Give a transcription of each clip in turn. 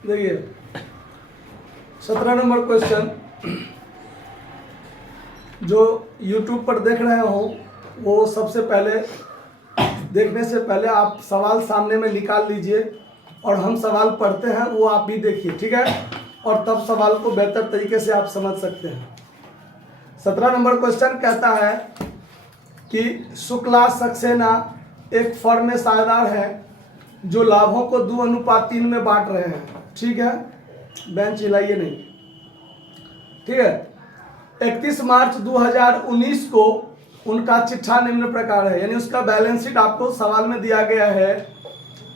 देखिए 17 number question जो YouTube पर देख रहे हो वो सबसे पहले देखने से पहले आप सवाल सामने में निकाल लीजिए और हम सवाल पढ़ते हैं वो आप भी देखिए, ठीक है, और तब सवाल को बेहतर तरीके से आप समझ सकते हैं। 17 नंबर क्वेश्चन कहता है कि शुक्ला सक्सेना एक फर्म में साझेदार है जो लाभों को 2:3 में बांट रहे हैं, ठीक है, बेंच हिलाइए नहीं, ठीक है। 31 मार्च 2019 को उनका चिट्ठा निम्न प्रकार है, यानी उसका बैलेंस शीट आपको सवाल में दिया गया है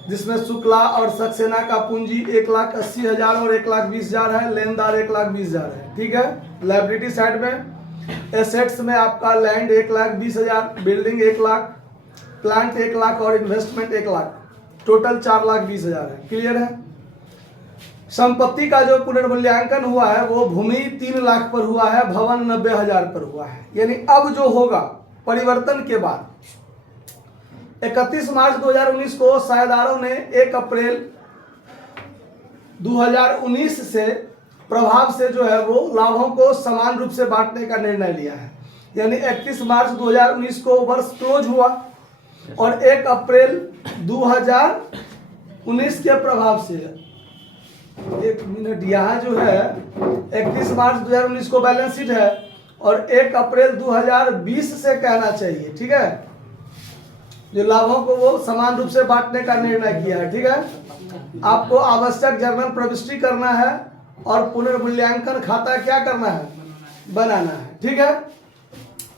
जिसमें शुक्ला और सक्सेना का पूंजी 1,80,000 और 1,20,000 है, लेनदार 1,20,000 है, ठीक है। लायबिलिटी साइड में एसेट्स में आपका land 1,20,000, building 1 lakh, plant 1 lakh और इन्वेस्टमेंट 1 लाख, टोटल 4,20,000 है, क्लियर है। संपत्ति का जो पुनर्मूल्यांकन हुआ है वो भूमि 3 लाख पर हुआ है, भवन 90,000 पर हुआ है, यानी अब जो होगा परिवर्तन के बाद 31 मार्च 2019 को साझेदारों ने 1 अप्रैल 2019 से प्रभाव से जो है वो लाभों को समान रूप से बांटने का निर्णय लिया है, यानी 31 मार्च 2019 को वर्ष क्लोज हुआ और 1 अप्रैल 2019 के प्रभाव से, एक मिनट, यहाँ जो है 31 मार्च 2019 को बैलेंस शीट है और 1 अप्रैल 2020 से कहना चाहिए, ठीक है, जो लाभों को वो समान रूप से बांटने का निर्णय किया है, ठीक है। आपको आवश्यक जर्नल प्रविष्टि करना है और पुनर्मूल्यांकन खाता क्या करना है, बनाना है, ठीक है।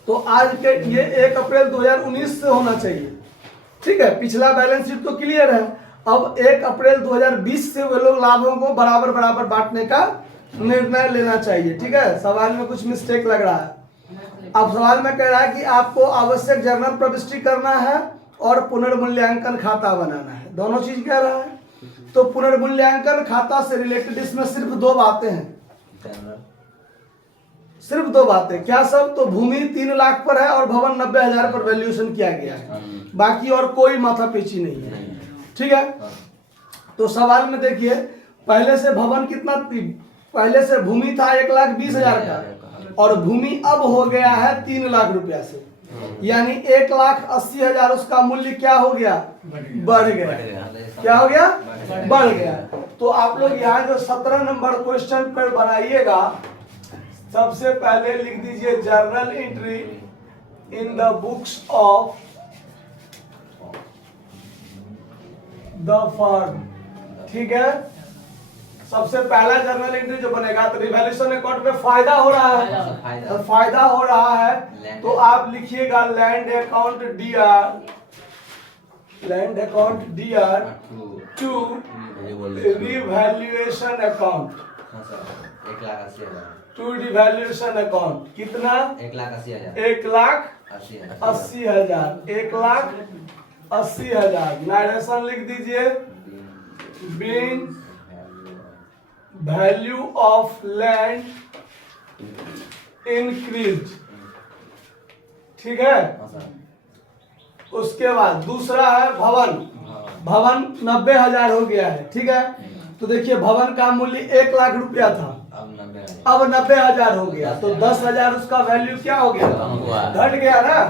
तो आज के ये 1 अप्रैल 2019 से होना चाहिए, ठीक है, पिछला बैलेंस शीट तो क्लियर है। अब 1 अप्रैल 2020 से वे लोग लाभों को बराबर बराबर बांटने का निर्णय लेना चाहिए, ठीक है। सवाल में कुछ मिस्टेक लग रहा है। अब सवाल में कह रहा है कि आपको आवश्यक जर्नल प्रविष्टि करना है और पुनर्मूल्यांकन खाता बनाना है, दोनों चीज कह रहा है। तो पुनर्मूल्यांकन खाता से रिलेटेड इसमें सिर्फ 2 बातें हैं, सिर्फ 2 बातें, क्या सब, तो भूमि 3 लाख पर है और भवन 90,000 पर वैल्यूएशन किया गया है, बाकी और कोई माथापेची नहीं है, ठीक है। तो सवाल में देखिए पहले से भवन कितना, पहले से भूमि था 1,20,000 का और भूमि अब हो गया है 3 लाख रुपया से, यानी 1,80,000 उसका मूल्य क्या हो गया, बढ़ गया, क्या हो गया, बढ़ गया। तो आप लोग यहाँ जो 17 नंबर क्वेश्चन पर बनाइएगा, सबसे पहले लिख दीजिए journal entry in the books of the firm, ठीक है। सबसे पहला जर्नल एंट्री जो बनेगा तो रिवैल्यूएशन अकाउंट में फायदा हो रहा है, तो फायदा हो रहा है तो आप लिखिएगा land account DR, land account DR to revaluation account, 1,80,000 to revaluation account, कितना, 1,80,000, 1,80,000, 1,80,000। नारेशन लिख दीजिए being value of land increase, ठीक है। उसके बाद दूसरा है भवन, भवन 90,000 हो गया है, ठीक है। तो देखिए भवन का मूल्य 1 लाख रुपया था, अब 90,000 हो गया, तो 10,000 उसका वैल्यू क्या हो गया, घट गया ना,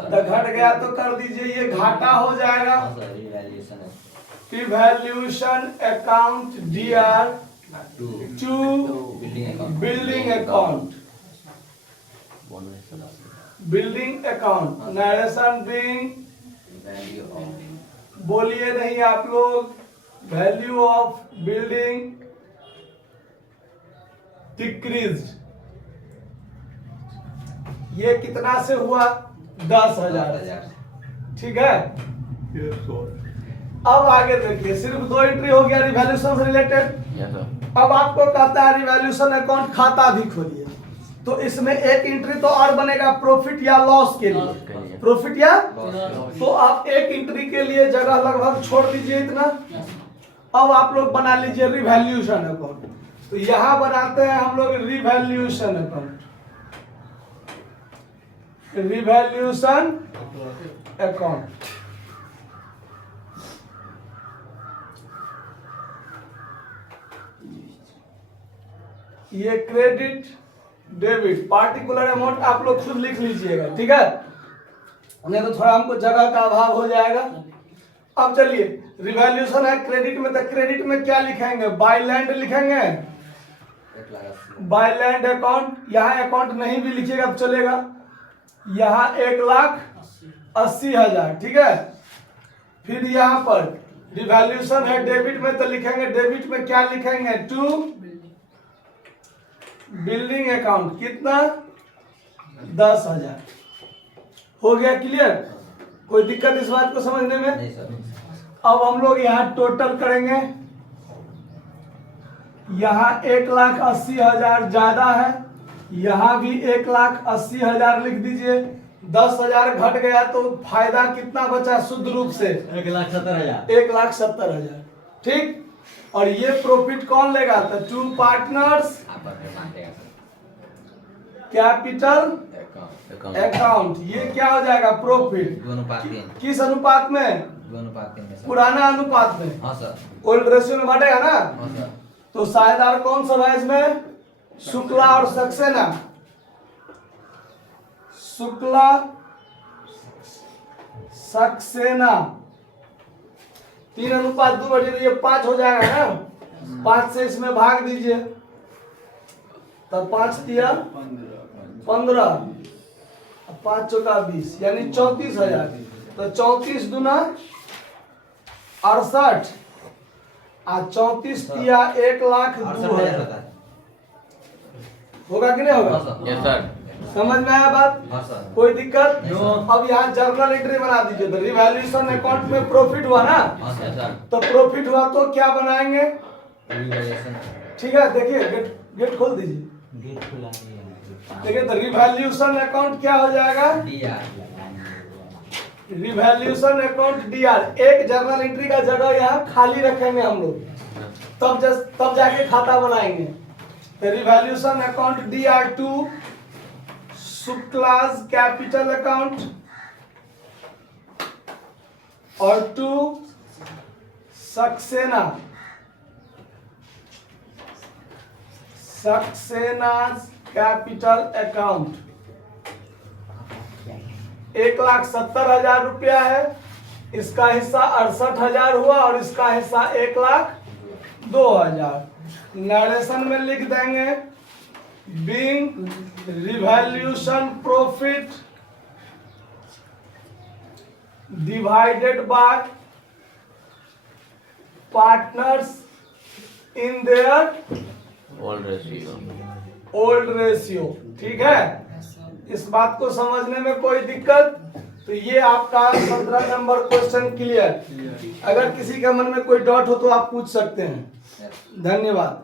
तो घट गया तो कर दीजिए ये घाटा हो जाएगा। Revaluation account DR to building account, building account, narration being, बोलिए नहीं आप लोग, वैल्यू ऑफ बिल्डिंग डिक्रीज, ये कितना से हुआ, 10,000, ठीक है। अब आगे देखिए सिर्फ 2 एंट्री हो गया रिवैल्यूएशन से रिलेटेड। अब आपको कहता है रिवैल्यूएशन अकाउंट खाता भी खोलिए, तो इसमें एक एंट्री तो और बनेगा प्रॉफिट या लॉस के लिए, प्रॉफिट या, तो आप एक एंट्री के लिए जगह लगभग छोड़ दीजिए इतना। अब आप लोग बना लीजिए रिवैल्यूएशन अकाउंट, तो यहां बनाते हैं हम लोग रिवैल्यूएशन अकाउंट, रिवैल्यूएशन अकाउंट, ये क्रेडिट डेबिट, पार्टिकुलर अमाउंट आप लोग खुद लिख लीजिएगा, ठीक है, नहीं तो थोड़ा हमको जगह का अभाव हो जाएगा। अब चलिए रिवैल्यूएशन है क्रेडिट में, तो क्रेडिट में क्या लिखेंगे, बाय लैंड लिखेंगे, 1,80,000। बाय लैंड अकाउंट, यहाँ अकाउंट नहीं भी लिखिएगा तो चलेगा, यहाँ 1,80,000, ठीक है। फिर यहाँ पर रिवैल्यूएशन है डेबिट में, तो लिखेंगे डेबिट में क्या लिखेंगे, टू बिल्डिंग अकाउंट, कितना 10,000। हो गया क्लियर, कोई दिक्कत इस बात को समझने में? नहीं सर। अब हम लोग यहाँ टोटल करेंगे, यहाँ 1,80,000 ज्यादा है, यहाँ भी 1,80,000 लिख दीजिए, 10,000 घट गया तो फायदा कितना बचा शुद्ध रूप से, 1,70,000। 1,70,000, ठीक। और ये प्रॉफिट कौन लेगा, तो टू पार्टनर्स आप पर बांटेगा सर। कैपिटल अकाउंट अकाउंट, ये क्या हो जाएगा, प्रॉफिट 2:3। किस अनुपात में, 2:3 में सर। पुराना अनुपात में, हाँ सर। ओल्ड रेशियो में बांटेगा ना। हाँ सर। तो साझेदार कौन सा है इसमें, शुक्ला और सक्सेना, शुक्ला सक्सेना, 3:2 ये 5 हो जाएगा ना, 5 से इसमें भाग दीजिए, तब 5 दिया 15, 5 चौका 20, यानी 34,000। तो 34 दूना 68, 34 दिया 1,02,000, होता है। होगा कि नहीं हाँ होगा, सर। Yes sir. समझ में आया बात, हाँ सर। कोई दिक्कत? नहीं सर। अब यहाँ जर्नल एंट्री बना दीजिए, तो रिवैल्यूएशन अकाउंट में प्रॉफिट हुआ ना, हाँ यस सर। तो प्रॉफिट हुआ तो क्या बनाएंगे, रिवैल्यूएशन। ठीक है, देखिए गेट खोल दीजिए, गेट खुला नहीं है। देखिए तो रिवैल्यूएशन अकाउंट क्या हो जाएगा, डीआर। रिवैल्यूएशन अकाउंट डीआर, एक जर्नल एंट्री का जगह यहाँ खाली रखेंगे हम लोग, तब जाके खाता बनाएंगे। तो revaluation account DR to Shukla's capital account और टू सक्सेना कैपिटल अकाउंट, 1,70,000 रुपया है, इसका हिस्सा 68,000 हुआ और इसका हिस्सा 1,02,000। नरेशन में लिख देंगे being revaluation profit divided by partners in their old ratio. Old ratio, ठीक है। इस बात को समझने में कोई दिक्कत? तो ये आपका 17 नंबर क्वेश्चन क्लियर। अगर किसी के मन में कोई डाउट हो तो आप पूछ सकते हैं। धन्यवाद।